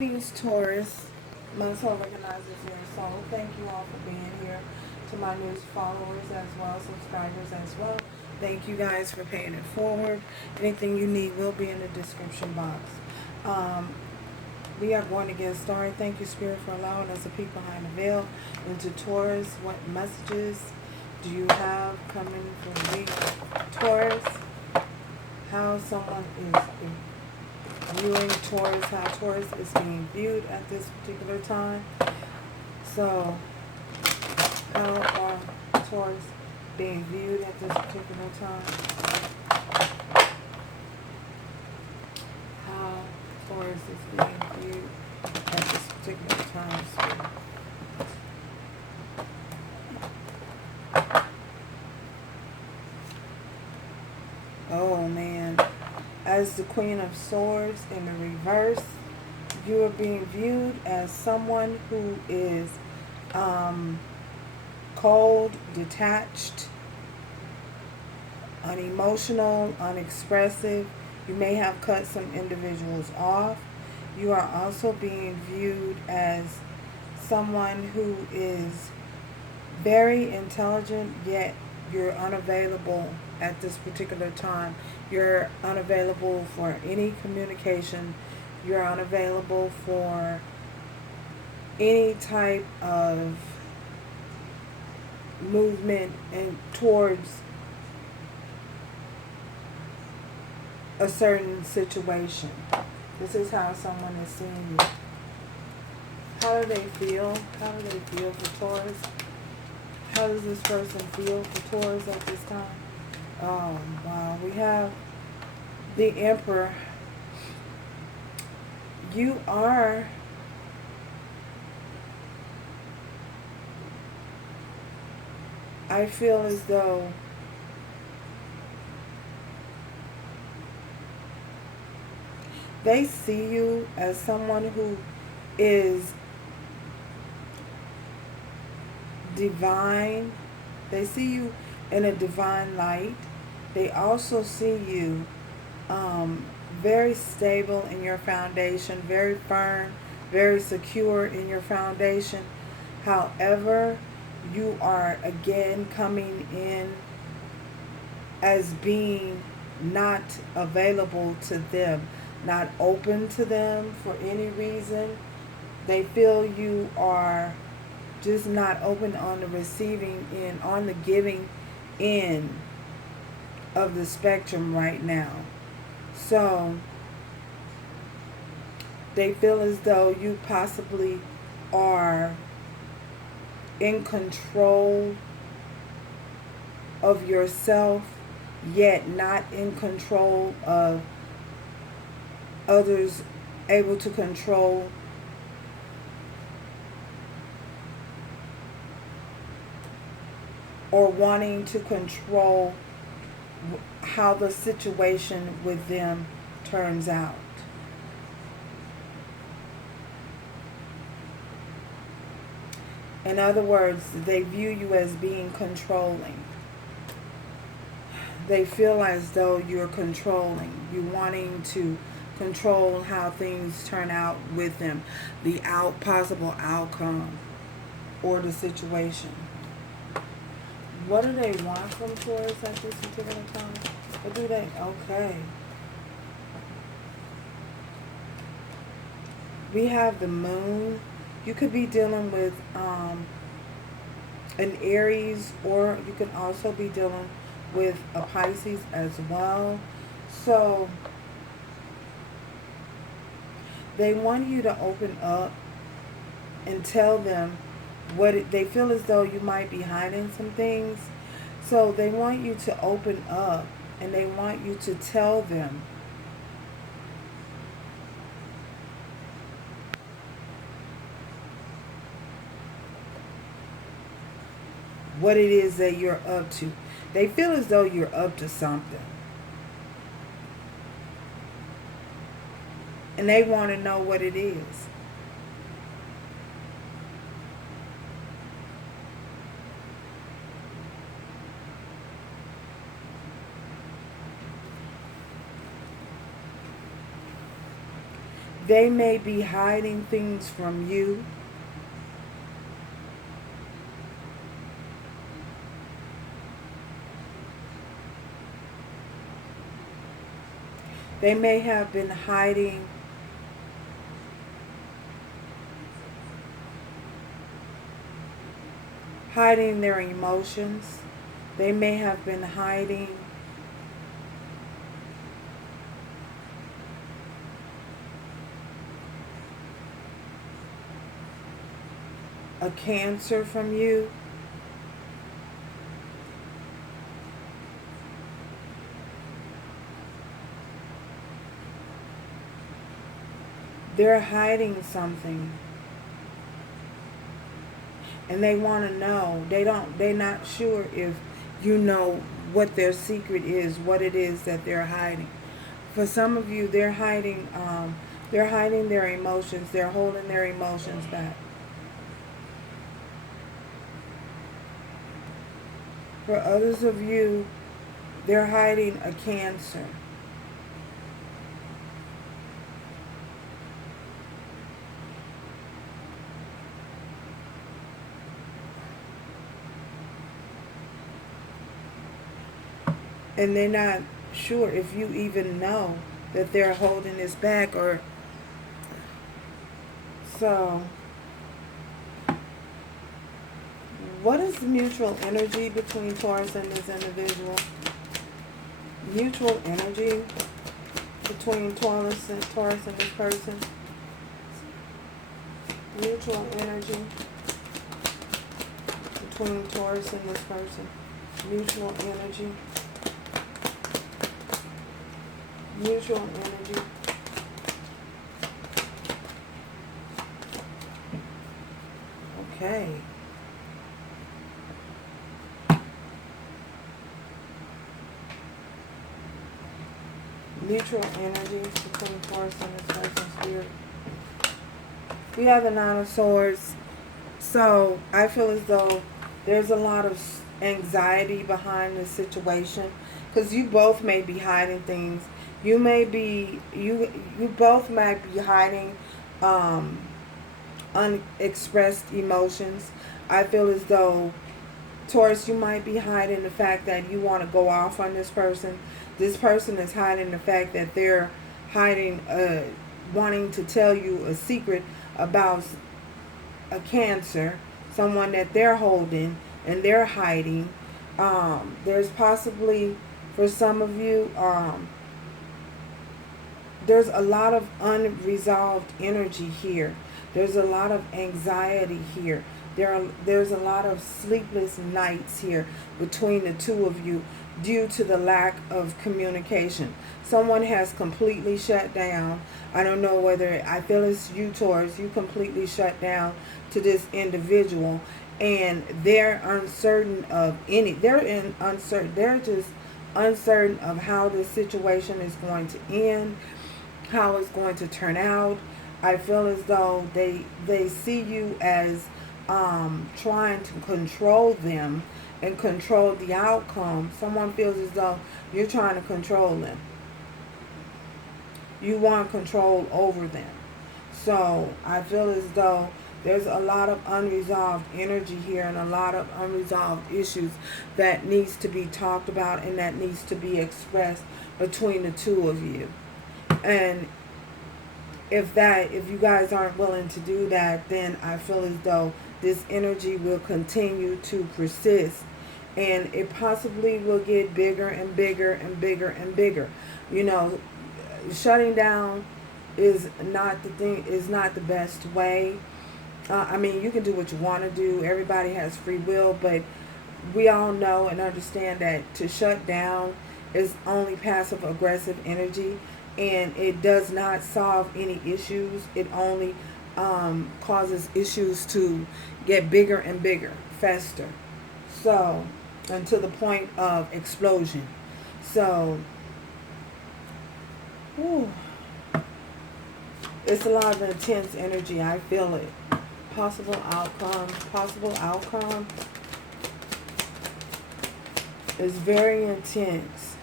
Peace, Taurus. My soul recognizes your soul. Thank you all for being here. To my new followers as well, subscribers as well. Thank you guys for paying it forward. Anything you need will be in the description box. We are going to get started. Thank you, Spirit, for allowing us to peek behind the veil into Taurus. What messages do you have coming from me, Taurus? How someone is viewing Taurus, how Taurus is being viewed at this particular time. So, how are Taurus being viewed at this particular time? How Taurus is being viewed at this particular time, Spirit. Oh man. As the Queen of Swords in the reverse, you are being viewed as someone who is cold, detached, unemotional, unexpressive. You may have cut some individuals off. You are also being viewed as someone who is very intelligent, yet you're unavailable at this particular time. You're unavailable for any communication. You're unavailable for any type of movement and towards a certain situation. This is how someone is seeing you. How do they feel? How do they feel for Taurus? How does this person feel for Taurus at this time? Oh, wow. We have the Emperor. You are I feel as though they see you as someone who is divine. They see you in a divine light. They also see you very stable in your foundation, very firm, very secure in your foundation. However, you are again coming in as being not available to them, not open to them for any reason. They feel you are just not open on the receiving end, on the giving end of the spectrum right now. So they feel as though you possibly are in control of yourself, yet not in control of others, able to control or wanting to control how the situation with them turns out. In other words, they view you as being controlling. They feel as though you're controlling, you wanting to control how things turn out with them, the possible outcome or the situation. What do they want from Taurus at this particular time? What do they? Okay. We have the moon. You could be dealing with an Aries, or you could also be dealing with a Pisces as well. So they want you to open up and tell them they feel as though you might be hiding some things. So they want you to open up and they want you to tell them what it is that you're up to. They feel as though you're up to something. And they want to know what it is. They may be hiding things from you. They may have been hiding their emotions. They may have been hiding a cancer from you. They're hiding something. And they want to know. They're not sure if you know what their secret is, what it is that they're hiding. For some of you, they're hiding their emotions. They're holding their emotions back. For others of you, they're hiding a cancer. And they're not sure if you even know that they're holding this back. Or so what is the mutual energy between Taurus and this individual? Mutual energy between Taurus and this person. Mutual energy between Taurus and this person. Mutual energy. Mutual energy. Okay. Mutual energy between Taurus and this person's spirit. We have the Nine of Swords. So I feel as though there's a lot of anxiety behind this situation, because you both may be hiding things. You both might be hiding unexpressed emotions. I feel as though, Taurus, you might be hiding the fact that you want to go off on this person. This person is hiding the fact that they're hiding, wanting to tell you a secret about a cancer, someone that they're holding and they're hiding. There's possibly, for some of you, there's a lot of unresolved energy here. There's a lot of anxiety here. There's a lot of sleepless nights here between the two of you due to the lack of communication. Someone has completely shut down. I don't know whether, I feel it's you, Taurus, you completely shut down to this individual, and they're uncertain of they're just uncertain of how this situation is going to end, how it's going to turn out. I feel as though they see you as trying to control them and control the outcome. Someone feels as though you're trying to control them. You want control over them. So I feel as though there's a lot of unresolved energy here and a lot of unresolved issues that needs to be talked about and that needs to be expressed between the two of you. And if you guys aren't willing to do that, then I feel as though this energy will continue to persist, and it possibly will get bigger and bigger and bigger and bigger. You know, shutting down is not the thing, is not the best way. I mean, you can do what you want to do. Everybody has free will, but we all know and understand that to shut down is only passive aggressive energy, and it does not solve any issues. It only causes issues to get bigger and bigger, faster. So, and to the point of explosion. So, whew, it's a lot of intense energy. I feel it. Possible outcome is very intense.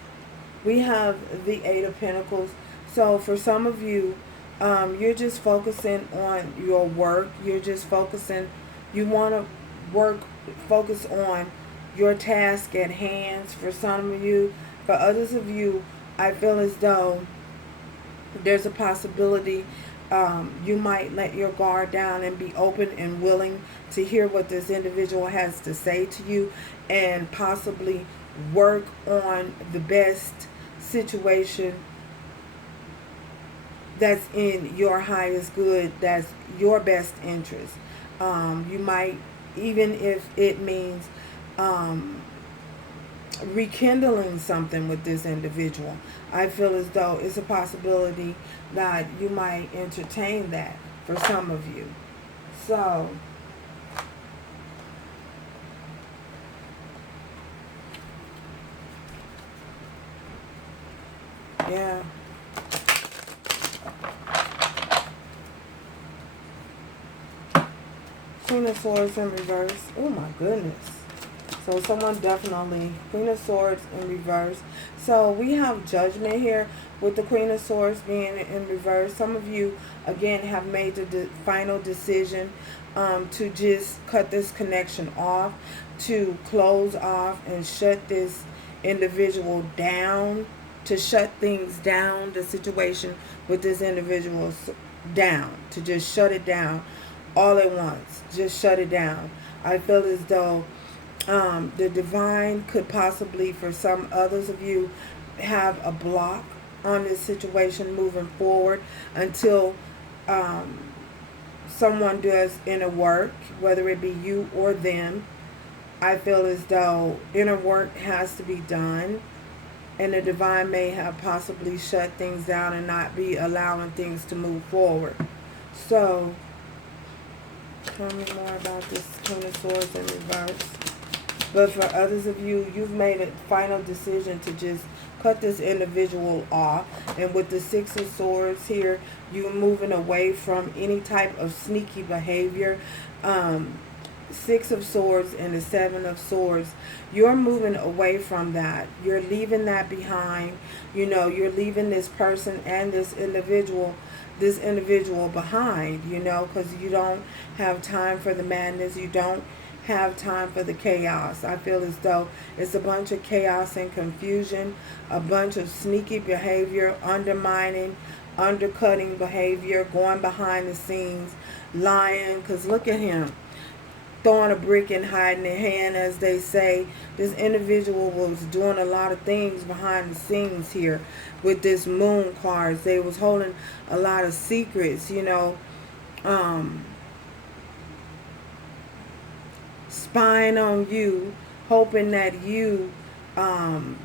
We have the Eight of Pentacles. So for some of you, You're just focusing on your work. You're just focusing. You want to focus on your task at hand. For some of you, for others of you, I feel as though there's a possibility you might let your guard down and be open and willing to hear what this individual has to say to you, and possibly work on the best situation that's in your highest good, that's your best interest. You might, even if it means rekindling something with this individual, I feel as though it's a possibility that you might entertain that for some of you. So, yeah. Queen of Swords in reverse. Oh my goodness. So someone definitely, Queen of Swords in reverse. So we have Judgment here with the Queen of Swords being in reverse. Some of you, again, have made the final decision to just cut this connection off, to close off and shut this individual down, to shut things down, the situation with this individual down, to just shut it down all at once. Just shut it down. I feel as though the divine could possibly, for some others of you, have a block on this situation moving forward until someone does inner work, whether it be you or them. I feel as though inner work has to be done, and the divine may have possibly shut things down and not be allowing things to move forward. So, tell me more about this Queen of Swords in reverse. But for others of you, you've made a final decision to just cut this individual off. And with the Six of Swords here, you're moving away from any type of sneaky behavior. Six of Swords and the Seven of Swords, you're moving away from that. You're leaving that behind. You know, you're leaving this person and this individual behind, you know, because you don't have time for the madness. You don't have time for the chaos. I feel as though it's a bunch of chaos and confusion, a bunch of sneaky behavior, undermining, undercutting behavior, going behind the scenes, lying, because look at him. Throwing a brick and hiding their hand, as they say. This individual was doing a lot of things behind the scenes here with this moon cards. They was holding a lot of secrets, you know, spying on you, hoping that you,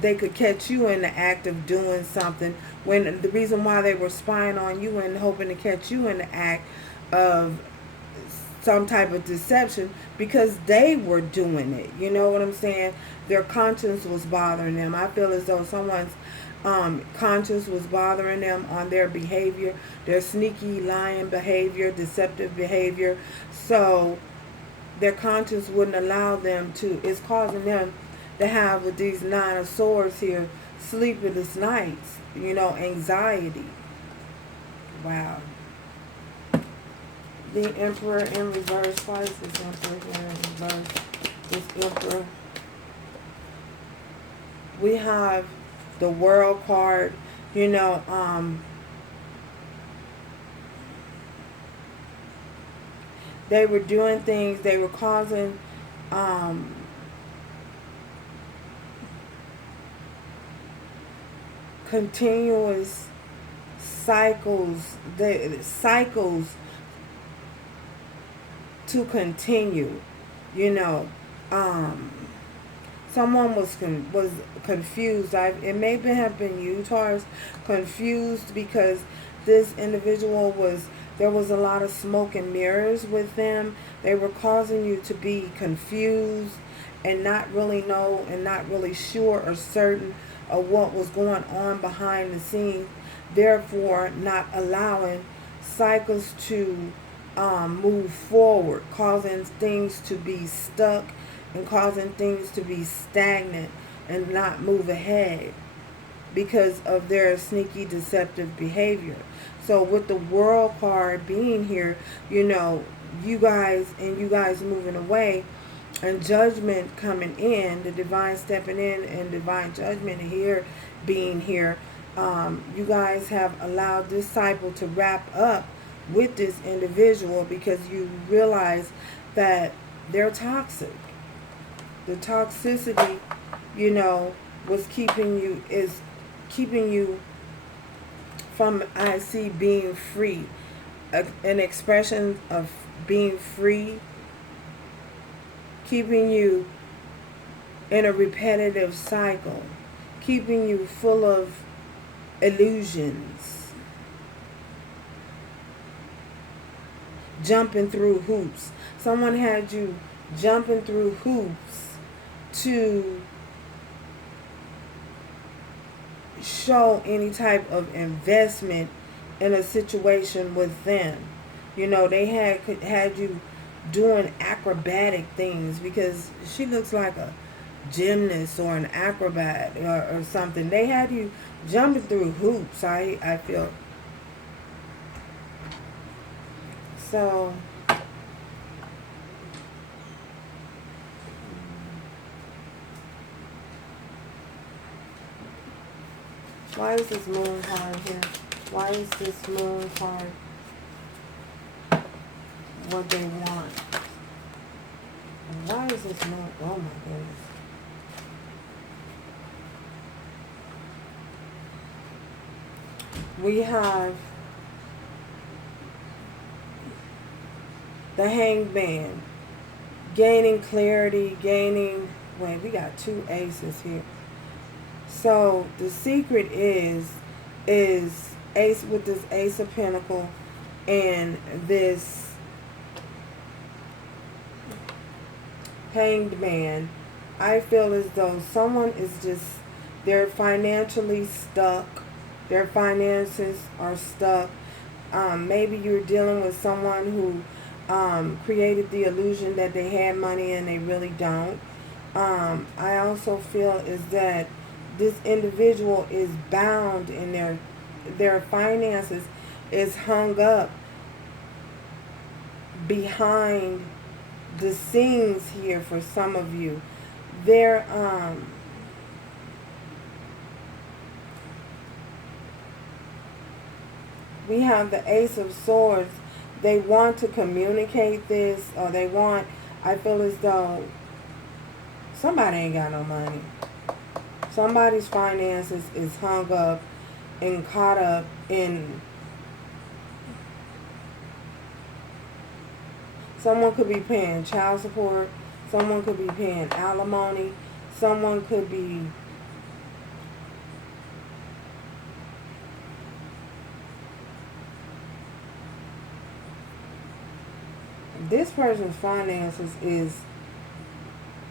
they could catch you in the act of doing something, when the reason why they were spying on you and hoping to catch you in the act of some type of deception, because they were doing it. You know what I'm saying? Their conscience was bothering them. I feel as though someone's conscience was bothering them on their behavior, their sneaky, lying behavior, deceptive behavior. So their conscience wouldn't allow them to. It's causing them to have, with these Nine of Swords here, sleepless nights, you know, anxiety. Wow. The Emperor in reverse. Why is this Emperor here in reverse? This Emperor. We have the World card. You know, they were doing things. They were causing continuous cycles. Cycles to continue, you know. Someone was confused. It may have been you, Taurus, confused because this individual there was a lot of smoke and mirrors with them. They were causing you to be confused and not really know and not really sure or certain of what was going on behind the scenes. Therefore, not allowing cycles to move forward, causing things to be stuck and causing things to be stagnant and not move ahead. because of their sneaky, deceptive behavior. So with the World card being here, you know, you guys moving away and judgment coming in, the divine stepping in and divine judgment here being here, you guys have allowed this cycle to wrap up with this individual because you realize that they're toxic. The toxicity, you know, was keeping you from, I see, being free. An expression of being free, keeping you in a repetitive cycle, keeping you full of illusions, jumping through hoops. Someone had you jumping through hoops to show any type of investment in a situation with them. You know, they had you doing acrobatic things, because she looks like a gymnast or an acrobat or something. They had you jumping through hoops, I feel. So why is this moon card here? Why is this moon card what they want? Why is this moon? Oh my goodness. We have the Hangman. Gaining clarity, wait, we got two aces here. So the secret is ace with this Ace of Pentacles and this Hanged Man. I feel as though someone is just, they're financially stuck. Their finances are stuck. Maybe you're dealing with someone who created the illusion that they had money and they really don't. I also feel is that this individual is bound in their finances, is hung up behind the scenes here for some of you. They're we have the Ace of Swords. They want to communicate this, or they want, I feel as though somebody ain't got no money. Somebody's finances is hung up and caught up in, someone could be paying child support, someone could be paying alimony, someone could be this person's finances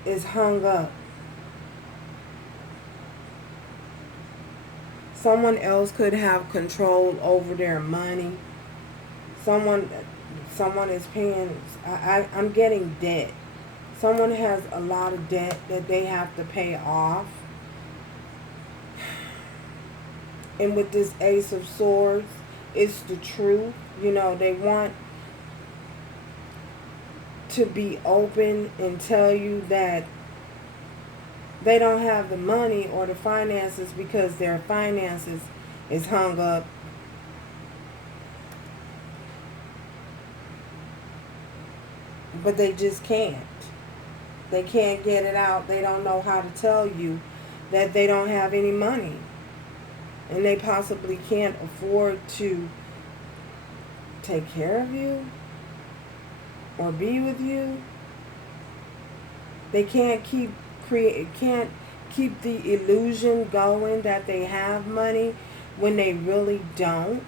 is hung up. Someone else could have control over their money. Someone is paying, I'm getting debt. Someone has a lot of debt that they have to pay off. And with this Ace of Swords, it's the truth. You know, they want to be open and tell you that they don't have the money or the finances because their finances is hung up. But they just can't. They can't get it out. They don't know how to tell you that they don't have any money. And they possibly can't afford to take care of you or be with you. They can't keep the illusion going that they have money when they really don't.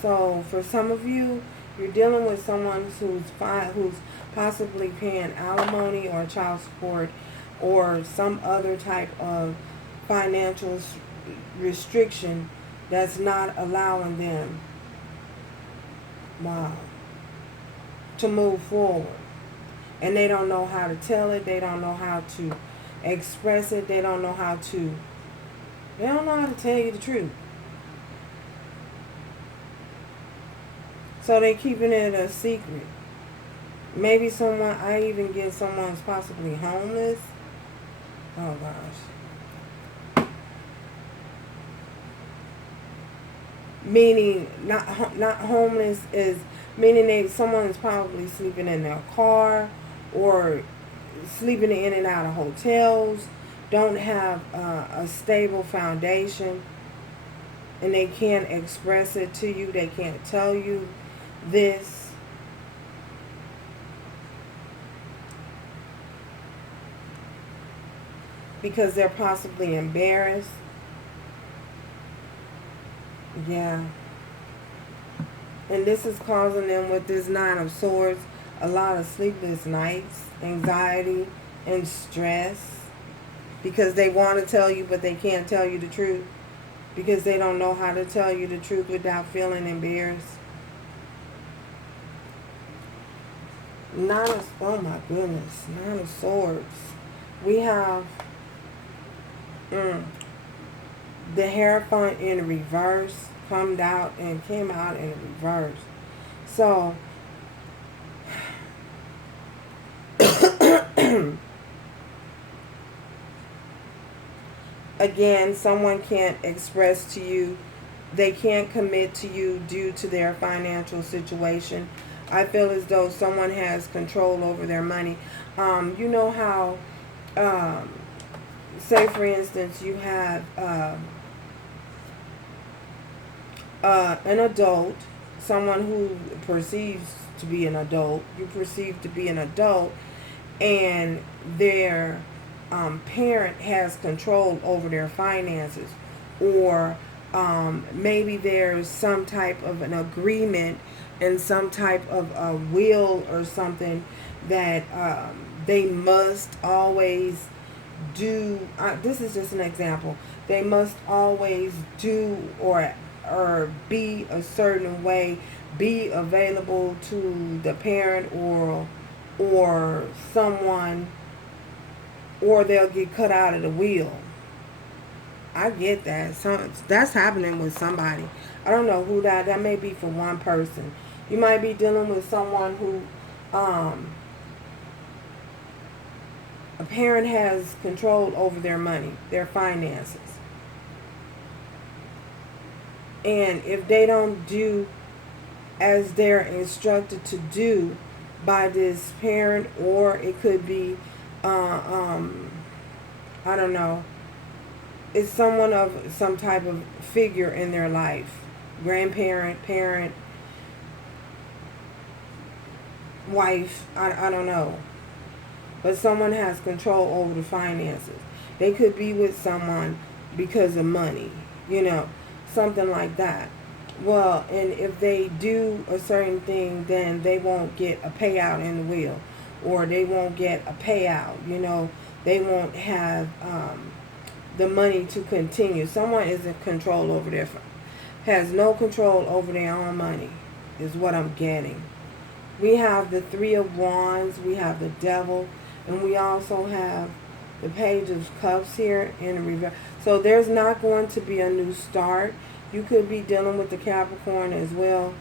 So for some of you, you're dealing with someone who's possibly paying alimony or child support or some other type of financial restriction that's not allowing them, wow, to move forward. And they don't know how to tell it. They don't know how to express it. They don't know how to They don't know how to tell you the truth. So they keeping it a secret. Maybe someone, I even get someone's possibly homeless. Oh gosh. Meaning not homeless is meaning someone's probably sleeping in their car or sleeping in and out of hotels, don't have a stable foundation, and they can't express it to you. They can't tell you this. Because they're possibly embarrassed. Yeah. And this is causing them, with this Nine of Swords, a lot of sleepless nights, anxiety, and stress. Because they want to tell you, but they can't tell you the truth. Because they don't know how to tell you the truth without feeling embarrassed. Oh my goodness, Nine of Swords. We have the Hierophant in reverse came out in reverse. So again, someone can't express to you, they can't commit to you due to their financial situation. I feel as though someone has control over their money. You know how, say for instance, you have an adult, someone who perceives to be an adult, you perceive to be an adult, and their parent has control over their finances, or maybe there's some type of an agreement and some type of a will or something that they must always do. This is just an example. They must always do or be a certain way, be available to the parent or someone, or they'll get cut out of the wheel. I get that. That's happening with somebody. I don't know who that may be for one person. You might be dealing with someone who a parent has control over their money, their finances. And if they don't do as they're instructed to do by this parent, or it could be, I don't know, it's someone of some type of figure in their life, grandparent, parent, wife, I don't know. But someone has control over the finances. They could be with someone because of money, something like that. Well, and if they do a certain thing, then they won't get a payout in the will, or they won't get a payout, they won't have the money to continue. Someone is in control over has no control over their own money, is what I'm getting. We have the Three of Wands, we have the Devil, and we also have the Page of Cups here in reverse. So there's not going to be a new start. You could be dealing with the Capricorn as well.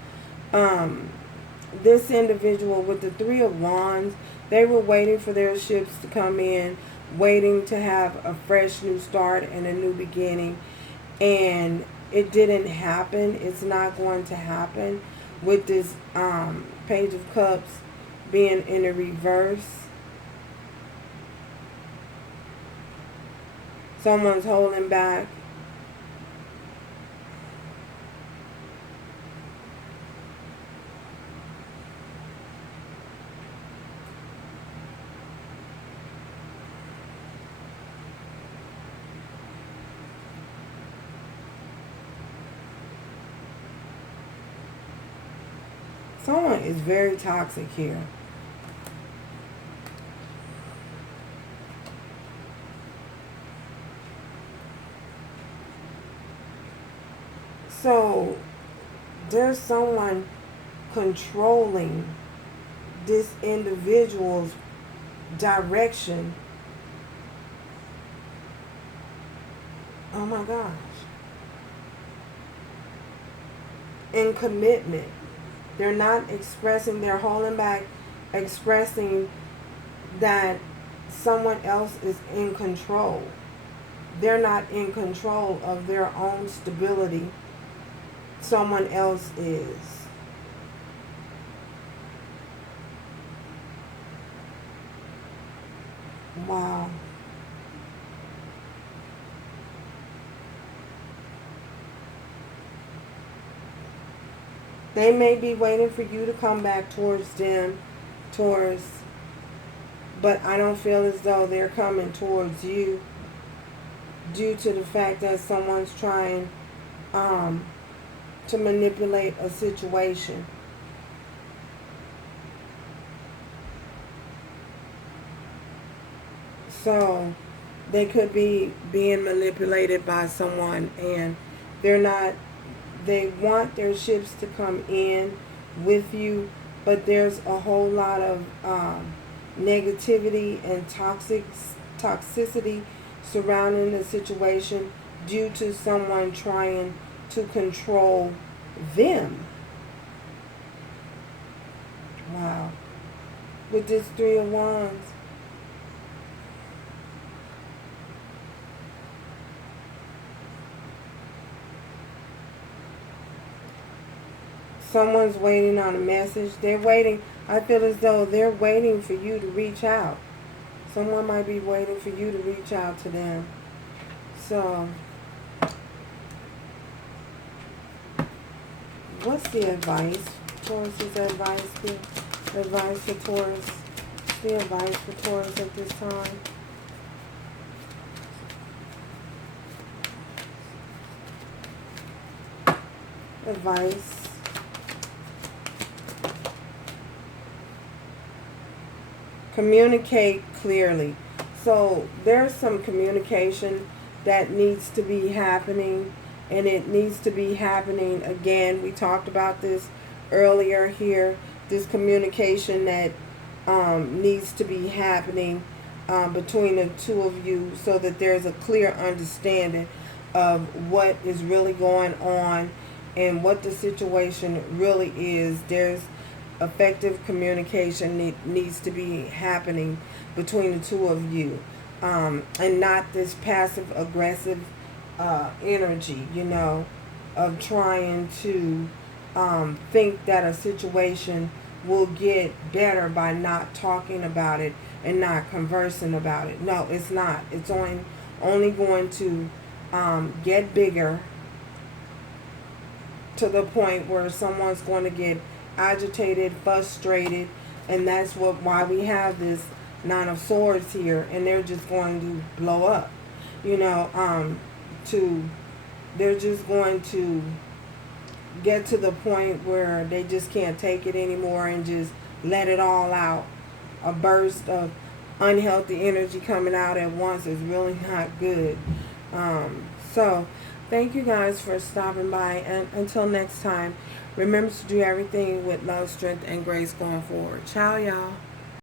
This individual with the Three of Wands, they were waiting for their ships to come in, waiting to have a fresh new start and a new beginning. And it didn't happen. It's not going to happen with this Page of Cups being in the reverse. Someone's holding back. Someone is very toxic here. So there's someone controlling this individual's direction. Oh my gosh. In commitment. They're not expressing, they're holding back, expressing that someone else is in control. They're not in control of their own stability. Someone else is. Wow. They may be waiting for you to come back towards them, towards, but I don't feel as though they're coming towards you due to the fact that someone's trying to manipulate a situation. So they could be being manipulated by someone, and they're not, they want their ships to come in with you, but there's a whole lot of negativity and toxicity surrounding the situation due to someone trying to control them. Wow. With this Three of Wands. Someone's waiting on a message. They're waiting. I feel as though they're waiting for you to reach out. Someone might be waiting for you to reach out to them. So, what's the advice? Taurus's advice. The advice for Taurus. What's the advice for Taurus at this time? Advice. Communicate clearly. So there's some communication that needs to be happening, and it needs to be happening again. We talked about this earlier here. This communication that needs to be happening between the two of you, so that there's a clear understanding of what is really going on and what the situation really is. There's effective communication needs to be happening between the two of you, and not this passive aggressive energy, you know, of trying to think that a situation will get better by not talking about it and not conversing about it. No, it's not. It's only going to get bigger to the point where someone's going to get agitated, frustrated, and that's why we have this Nine of Swords here, and they're just going to blow up, you know. They're just going to get to the point where they just can't take it anymore and just let it all out. A burst of unhealthy energy coming out at once is really not good. So thank you guys for stopping by, and until next time, remember to do everything with love, strength, and grace going forward. Ciao, y'all.